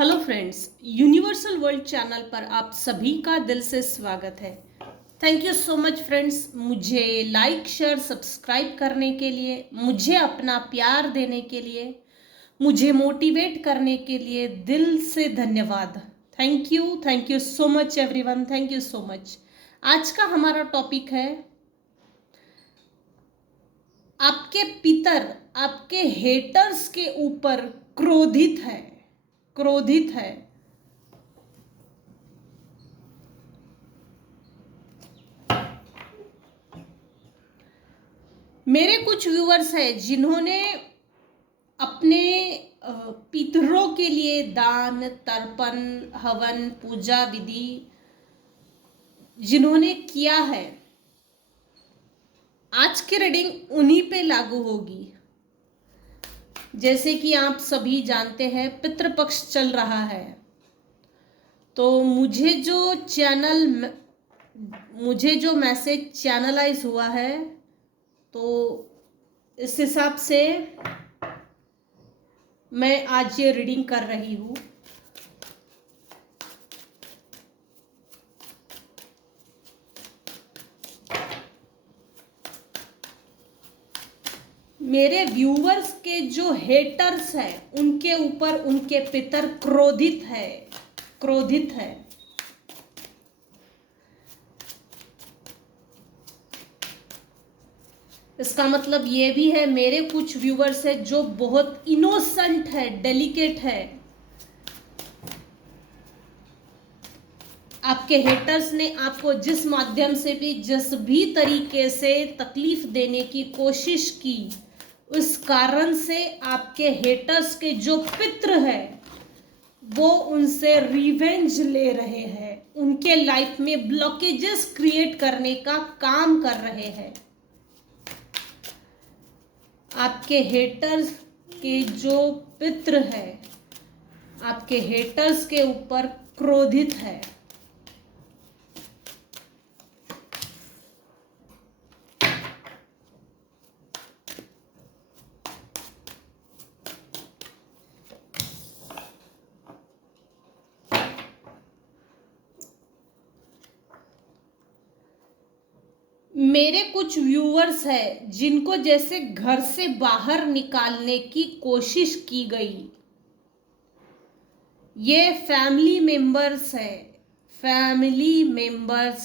Hello friends, universal world channel पर आप सभी का दिल से स्वागत है। Thank you so much friends, मुझे लाइक शेयर सब्सक्राइब करने के लिए, मुझे अपना प्यार देने के लिए, मुझे मोटिवेट करने के लिए दिल से धन्यवाद। Thank you so much everyone, thank you so much. आज का हमारा टॉपिक है आपके पितर आपके हेटर्स के ऊपर क्रोधित है। मेरे कुछ व्यूअर्स हैं जिन्होंने अपने पितरों के लिए दान तर्पण हवन पूजा विधि जिन्होंने किया है, आज की रीडिंग उन्हीं पे लागू होगी। जैसे कि आप सभी जानते हैं, पितृपक्ष चल रहा है, तो मुझे जो मैसेज चैनलाइज हुआ है, तो इस हिसाब से मैं आज ये रीडिंग कर रही हूँ। मेरे व्यूवर्स के जो हेटर्स हैं, उनके ऊपर उनके पितर क्रोधित है। इसका मतलब ये भी है, मेरे कुछ व्यूवर्स है जो बहुत इनोसेंट है, डेलिकेट है। आपके हेटर्स ने आपको जिस माध्यम से भी, जिस भी तरीके से तकलीफ देने की कोशिश की, उस कारण से आपके हेटर्स के जो पितृ है वो उनसे रिवेंज ले रहे हैं, उनके लाइफ में ब्लॉकेजेस क्रिएट करने का काम कर रहे हैं। आपके हेटर्स के जो पितृ है आपके हेटर्स के ऊपर क्रोधित है। मेरे कुछ व्यूअर्स हैं जिनको जैसे घर से बाहर निकालने की कोशिश की गई। ये फैमिली मेंबर्स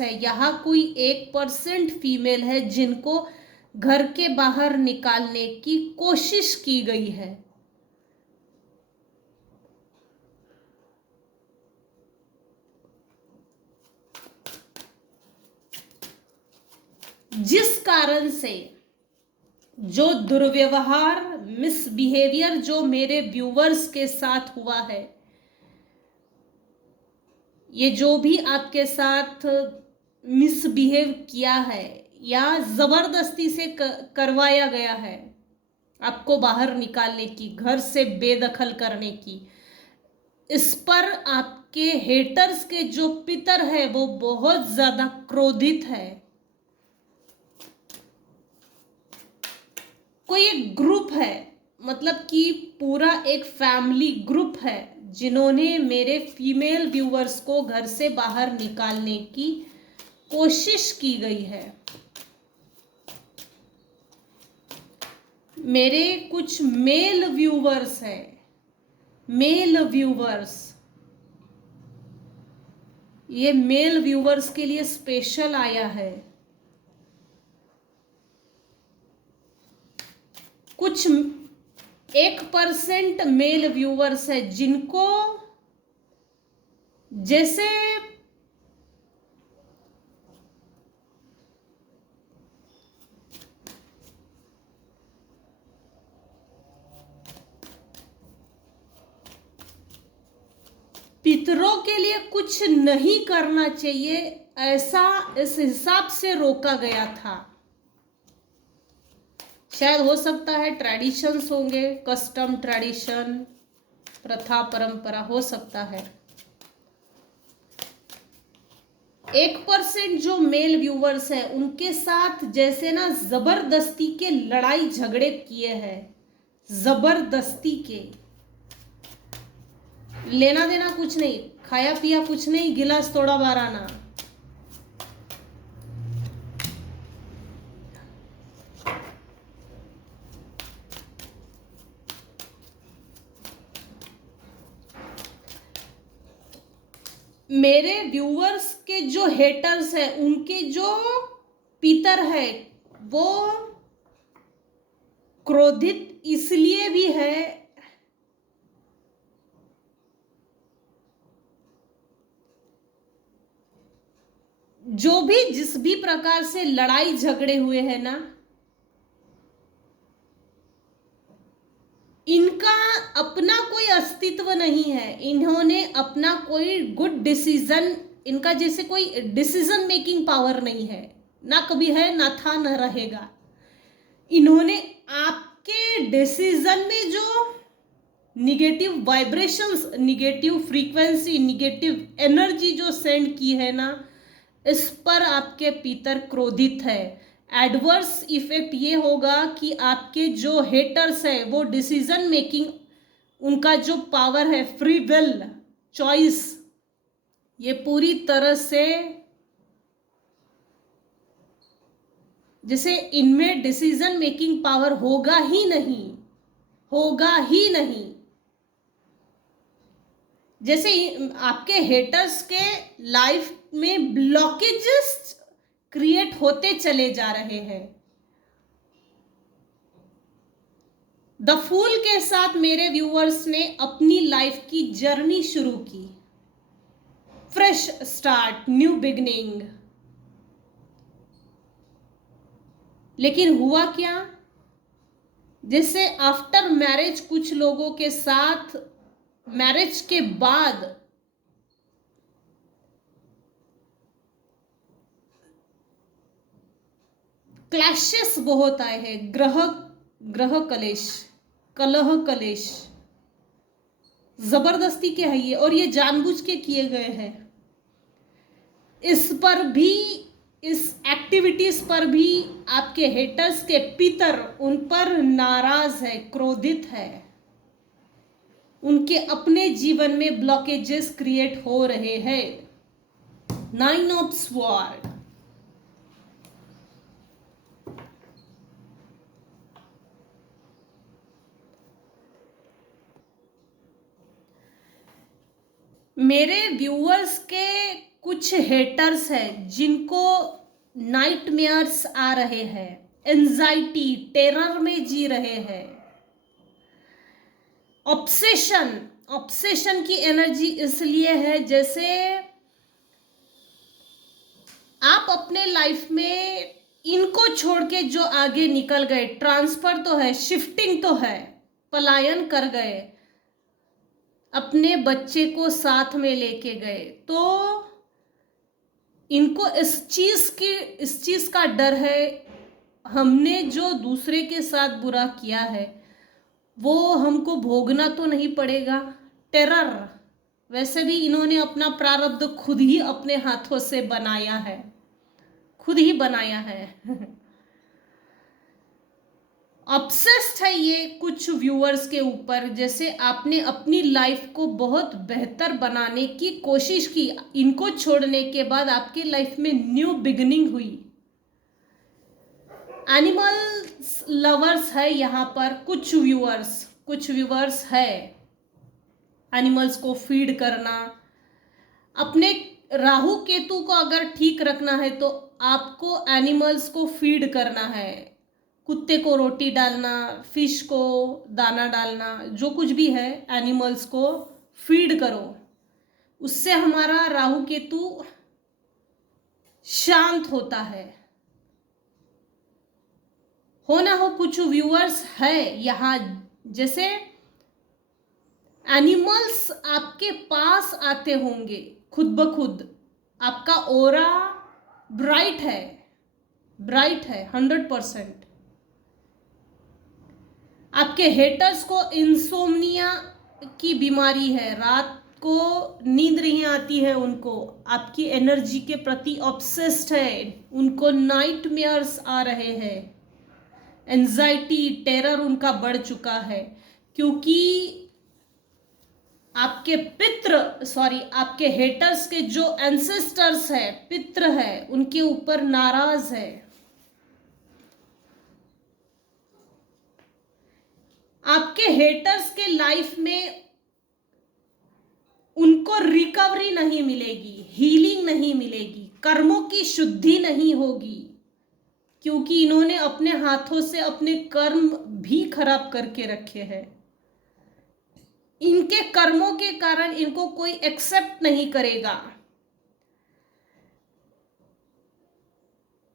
है। यहाँ कोई 1% फीमेल है जिनको घर के बाहर निकालने की कोशिश की गई है। जिस कारण से जो दुर्व्यवहार, मिसबिहेवियर जो मेरे व्यूवर्स के साथ हुआ है, ये जो भी आपके साथ मिसबिहेव किया है या जबरदस्ती से करवाया गया है, आपको बाहर निकालने की, घर से बेदखल करने की, इस पर आपके हेटर्स के जो पितर है वो बहुत ज्यादा क्रोधित है। कोई एक ग्रुप है, मतलब कि पूरा एक फैमिली ग्रुप है जिन्होंने मेरे फीमेल व्यूअर्स को घर से बाहर निकालने की कोशिश की गई है। मेरे कुछ मेल व्यूअर्स हैं, ये मेल व्यूअर्स के लिए स्पेशल आया है। कुछ 1% मेल व्यूअर्स है जिनको जैसे पितरों के लिए कुछ नहीं करना चाहिए, ऐसा इस हिसाब से रोका गया था। शायद हो सकता है ट्रेडिशंस होंगे, कस्टम, ट्रेडिशन, प्रथा, परंपरा हो सकता है। 1% जो मेल व्यूवर्स है उनके साथ जैसे ना जबरदस्ती के लड़ाई झगड़े किए हैं, जबरदस्ती के लेना देना कुछ नहीं, खाया पिया कुछ नहीं, गिलास थोड़ा बाहर आना। मेरे व्यूअर्स के जो हेटर्स है उनके जो पितर है वो क्रोधित इसलिए भी है, जो भी जिस भी प्रकार से लड़ाई झगड़े हुए हैं ना, इनका अपना कोई अस्तित्व नहीं है। इन्होंने अपना कोई गुड डिसीजन, इनका जैसे कोई डिसीजन मेकिंग पावर नहीं है, ना कभी है, ना था, ना रहेगा। इन्होंने आपके डिसीजन में जो negative vibrations, negative frequency, negative energy जो सेंड की है ना, इस पर आपके पितर क्रोधित है। एडवर्स इफेक्ट ये होगा कि आपके जो हेटर्स है वो डिसीजन मेकिंग, उनका जो पावर है, फ्री विल, चॉइस, ये पूरी तरह से, जैसे इनमें डिसीजन मेकिंग पावर होगा ही नहीं, होगा ही नहीं। जैसे आपके हेटर्स के लाइफ में ब्लॉकेजेस क्रिएट होते चले जा रहे हैं। द फूल के साथ मेरे व्यूअर्स ने अपनी लाइफ की जर्नी शुरू की, फ्रेश स्टार्ट, न्यू बिगनिंग। लेकिन हुआ क्या, जैसे आफ्टर मैरिज कुछ लोगों के साथ मैरिज के बाद क्लैशेस बहुत आए हैं, ग्रह कलेश, कलह कलेश जबरदस्ती के है ये, और ये जानबूझ के किए गए हैं। इस पर भी, इस एक्टिविटीज पर भी आपके हेटर्स के पितर उन पर नाराज है, क्रोधित है। उनके अपने जीवन में ब्लॉकेजेस क्रिएट हो रहे हैं। 9 ऑफ स्वॉर्ड, मेरे व्यूअर्स के कुछ हेटर्स हैं जिनको नाइटमेयर्स आ रहे हैं, एंजाइटी, टेरर में जी रहे हैं। ऑब्सेशन, ऑब्सेशन की एनर्जी इसलिए है जैसे आप अपने लाइफ में इनको छोड़ के जो आगे निकल गए, ट्रांसफर तो है, शिफ्टिंग तो है, पलायन कर गए, अपने बच्चे को साथ में लेके गए, तो इनको इस चीज का डर है, हमने जो दूसरे के साथ बुरा किया है वो हमको भोगना तो नहीं पड़ेगा। टेरर, वैसे भी इन्होंने अपना प्रारब्ध खुद ही अपने हाथों से बनाया है, खुद ही बनाया है। ऑब्सेस्ड है ये कुछ व्यूअर्स के ऊपर, जैसे आपने अपनी लाइफ को बहुत बेहतर बनाने की कोशिश की, इनको छोड़ने के बाद आपकी लाइफ में न्यू बिगिनिंग हुई। एनिमल्स लवर्स है यहाँ पर कुछ व्यूअर्स है। एनिमल्स को फीड करना, अपने राहु केतु को अगर ठीक रखना है तो आपको एनिमल्स को फीड करना है। कुत्ते को रोटी डालना, फिश को दाना डालना, जो कुछ भी है एनिमल्स को फीड करो, उससे हमारा राहु केतु शांत होता है। हो ना हो कुछ व्यूअर्स है यहाँ, जैसे एनिमल्स आपके पास आते होंगे खुद ब खुद, आपका ओरा ब्राइट है 100%। आपके हेटर्स को इंसोम्निया की बीमारी है, रात को नींद नहीं आती है उनको, आपकी एनर्जी के प्रति ऑब्सेस्ड है, उनको नाइटमेयर्स आ रहे हैं, एंजाइटी, टेरर उनका बढ़ चुका है, क्योंकि आपके हेटर्स के जो एंसेस्टर्स है, पितृ है, उनके ऊपर नाराज है। आपके हेटर्स के लाइफ में उनको रिकवरी नहीं मिलेगी, हीलिंग नहीं मिलेगी, कर्मों की शुद्धि नहीं होगी, क्योंकि इन्होंने अपने हाथों से अपने कर्म भी खराब करके रखे हैं। इनके कर्मों के कारण इनको कोई एक्सेप्ट नहीं करेगा।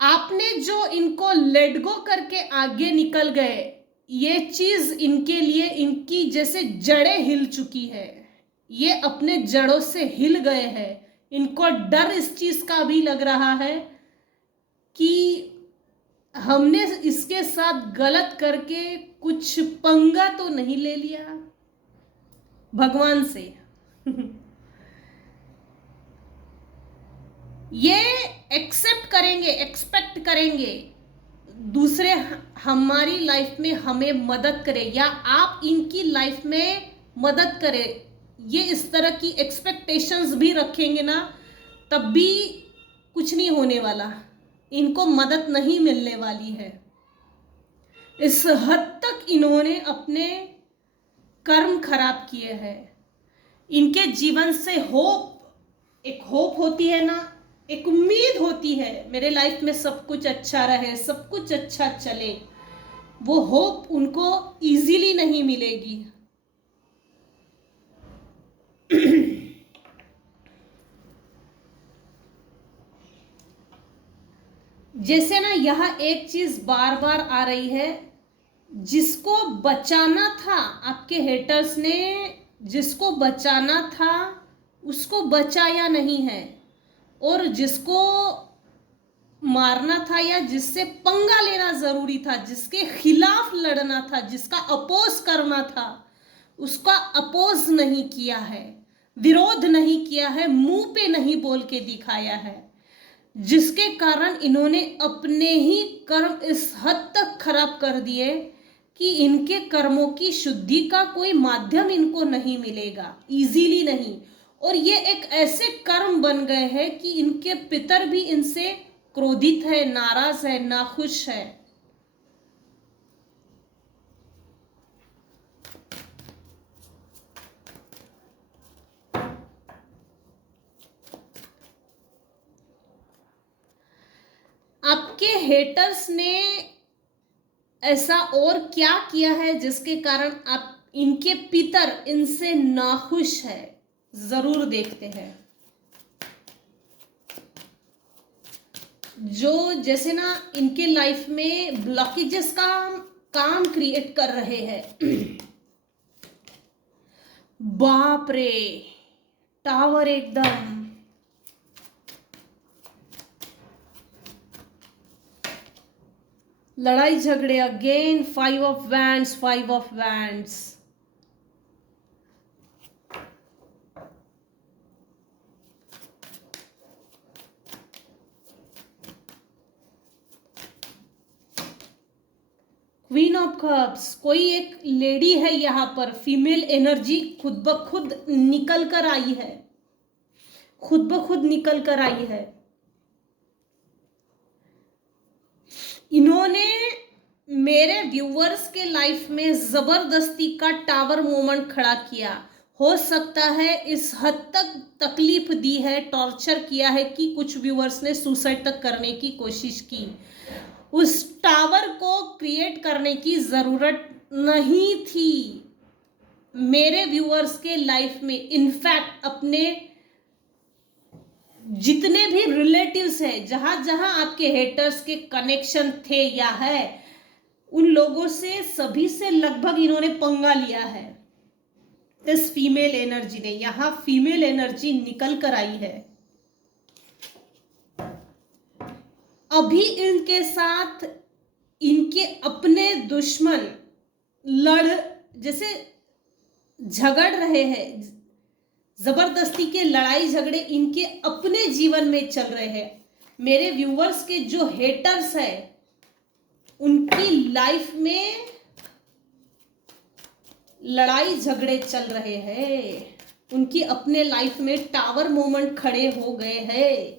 आपने जो इनको लेट गो करके आगे निकल गए, ये चीज इनके लिए इनकी जैसे जड़ें हिल चुकी है। ये अपने जड़ों से हिल गए हैं। इनको डर इस चीज का भी लग रहा है कि हमने इसके साथ गलत करके कुछ पंगा तो नहीं ले लिया भगवान से। ये एक्सेप्ट करेंगे, एक्सपेक्ट करेंगे दूसरे हमारी लाइफ में हमें मदद करे या आप इनकी लाइफ में मदद करें। ये इस तरह की एक्सपेक्टेशंस भी रखेंगे ना, तब भी कुछ नहीं होने वाला, इनको मदद नहीं मिलने वाली है। इस हद तक इन्होंने अपने कर्म खराब किए हैं। इनके जीवन से एक होप होती है ना, एक उम्मीद होती है मेरे लाइफ में सब कुछ अच्छा रहे, सब कुछ अच्छा चले, वो होप उनको इजीली नहीं मिलेगी। जैसे ना यहाँ एक चीज बार बार आ रही है, जिसको बचाना था आपके हेटर्स ने, जिसको बचाना था उसको बचाया नहीं है, और जिसको मारना था या जिससे पंगा लेना जरूरी था, जिसके खिलाफ लड़ना था, जिसका अपोज करना था, उसका अपोज नहीं किया है, विरोध नहीं किया है, मुंह पे नहीं बोल के दिखाया है, जिसके कारण इन्होंने अपने ही कर्म इस हद तक खराब कर दिए कि इनके कर्मों की शुद्धि का कोई माध्यम इनको नहीं मिलेगा, इजीली नहीं। और ये एक ऐसे कर्म बन गए हैं कि इनके पितर भी इनसे क्रोधित है, नाराज है, नाखुश है। आपके हेटर्स ने ऐसा और क्या किया है जिसके कारण आप इनके पितर इनसे नाखुश है, जरूर देखते हैं। जो जैसे ना इनके लाइफ में ब्लॉकेजेस का काम क्रिएट कर रहे हैं। बाप रे, टावर एकदम लड़ाई झगड़े again, 5 of wands, 5 of wands. Queen of cups, कोई एक लेडी है यहाँ पर, फीमेल एनर्जी खुद ब खुद निकल कर आई है, खुद ब खुद निकल कर आई है। इन्होंने मेरे व्यूअर्स के लाइफ में जबरदस्ती का टावर मोमेंट खड़ा किया। हो सकता है इस हद तक तकलीफ दी है, टॉर्चर किया है कि कुछ व्यूअर्स ने सुसाइड तक करने की कोशिश की। उस टावर को क्रिएट करने की जरूरत नहीं थी मेरे व्यूअर्स के लाइफ में। इनफैक्ट अपने जितने भी रिलेटिव्स हैं, जहां जहां आपके हेटर्स के कनेक्शन थे या है, उन लोगों से सभी से लगभग इन्होंने पंगा लिया है। इस फीमेल एनर्जी ने, यहां फीमेल एनर्जी निकल कर आई है। अभी इनके साथ इनके अपने दुश्मन जैसे झगड़ रहे हैं, जबरदस्ती के लड़ाई झगड़े इनके अपने जीवन में चल रहे हैं। मेरे व्यूअर्स के जो हेटर्स हैं उनकी लाइफ में लड़ाई झगड़े चल रहे हैं। उनकी अपने लाइफ में टावर मोमेंट खड़े हो गए हैं,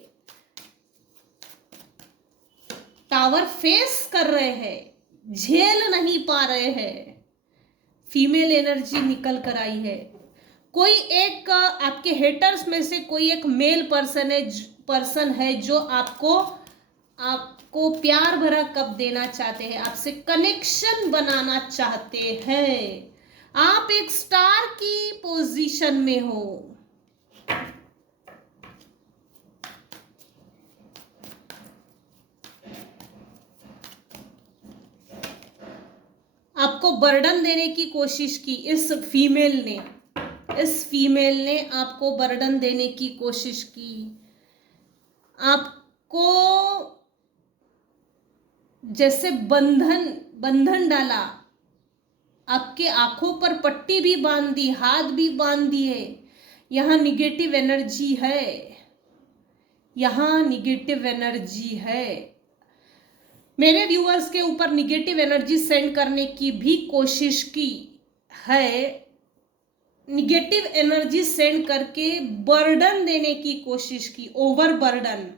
टावर फेस कर रहे हैं, झेल नहीं पा रहे हैं। फीमेल एनर्जी निकल कर आई है। कोई एक आपके हेटर्स में से कोई एक मेल पर्सन है जो आपको प्यार भरा कब देना चाहते हैं, आपसे कनेक्शन बनाना चाहते हैं। आप एक स्टार की पोजीशन में हो। आपको बर्डन देने की कोशिश की इस फीमेल ने आपको बर्डन देने की कोशिश की, आपको जैसे बंधन डाला, आपके आंखों पर पट्टी भी बांध दी, हाथ भी बांध दिए। यहां निगेटिव एनर्जी है, यहां निगेटिव एनर्जी है। मेरे व्यूअर्स के ऊपर निगेटिव एनर्जी सेंड करने की भी कोशिश की है, निगेटिव एनर्जी सेंड करके बर्डन देने की कोशिश की, ओवर बर्डन।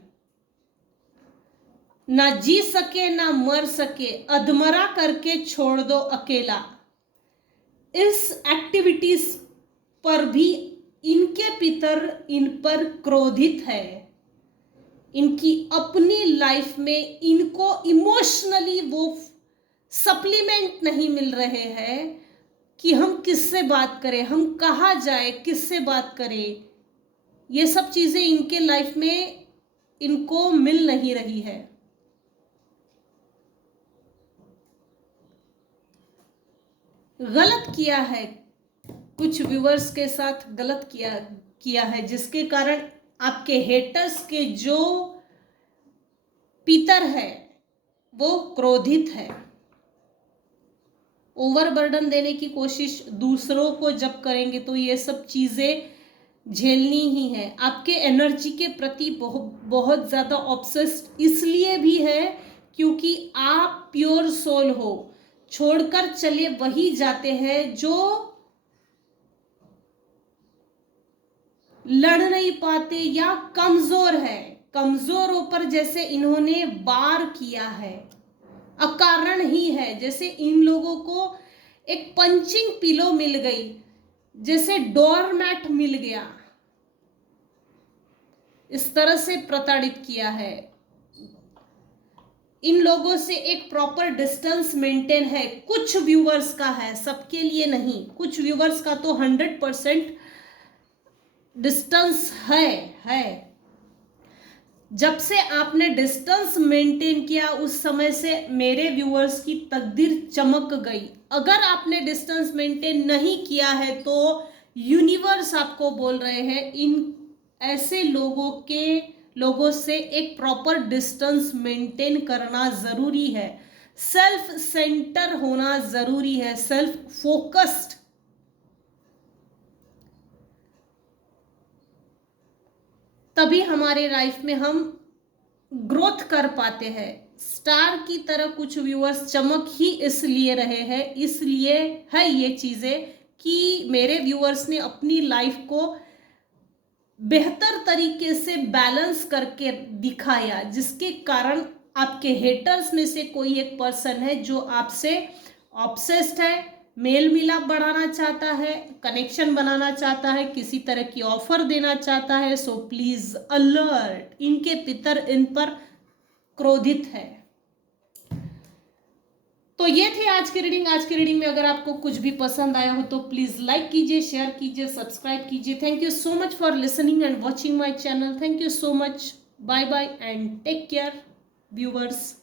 ना जी सके ना मर सके, अधमरा करके छोड़ दो अकेला। इस एक्टिविटीज पर भी इनके पितर इन पर क्रोधित है। इनकी अपनी लाइफ में इनको इमोशनली वो सप्लीमेंट नहीं मिल रहे हैं कि हम किससे बात करें, हम कहाँ जाए, किससे बात करें। ये सब चीजें इनके लाइफ में इनको मिल नहीं रही है। गलत किया है, कुछ व्यूअर्स के साथ गलत किया है, जिसके कारण आपके हेटर्स के जो पितर है वो क्रोधित है। ओवरबर्डन देने की कोशिश दूसरों को जब करेंगे तो ये सब चीजें झेलनी ही है। आपके एनर्जी के प्रति बहुत ज्यादा ऑब्सेस्ड इसलिए भी है क्योंकि आप प्योर सोल हो। छोड़कर चले वही जाते हैं जो लड़ नहीं पाते या कमजोर है। कमजोरों पर जैसे इन्होंने वार किया है, अकारण ही है। जैसे इन लोगों को एक पंचिंग पिलो मिल गई, जैसे डोरमैट मिल गया, इस तरह से प्रताड़ित किया है। इन लोगों से एक प्रॉपर डिस्टेंस मेंटेन है। कुछ व्यूअर्स का है, सबके लिए नहीं। कुछ व्यूअर्स का तो 100% डिस्टेंस है। जब से आपने डिस्टेंस मेंटेन किया उस समय से मेरे व्यूअर्स की तकदीर चमक गई। अगर आपने डिस्टेंस मेंटेन नहीं किया है तो यूनिवर्स आपको बोल रहे हैं इन ऐसे लोगों से एक प्रॉपर डिस्टेंस मेंटेन करना जरूरी है। सेल्फ सेंटर होना जरूरी है, सेल्फ फोकस्ड। तभी हमारे लाइफ में हम ग्रोथ कर पाते हैं। स्टार की तरह कुछ व्यूअर्स चमक ही इसलिए रहे हैं, इसलिए है ये चीजें कि मेरे व्यूअर्स ने अपनी लाइफ को बेहतर तरीके से बैलेंस करके दिखाया, जिसके कारण आपके हेटर्स में से कोई एक पर्सन है जो आपसे ऑब्सेस्ड है, मेल मिलाप बढ़ाना चाहता है, कनेक्शन बनाना चाहता है, किसी तरह की ऑफर देना चाहता है। सो प्लीज अलर्ट, इनके पितर इन पर क्रोधित है। तो ये थी आज की रीडिंग। आज की रीडिंग में अगर आपको कुछ भी पसंद आया हो तो प्लीज लाइक कीजिए, शेयर कीजिए, सब्सक्राइब कीजिए। Thank you so much for listening and watching my channel. Thank you so much. Bye bye and take care viewers.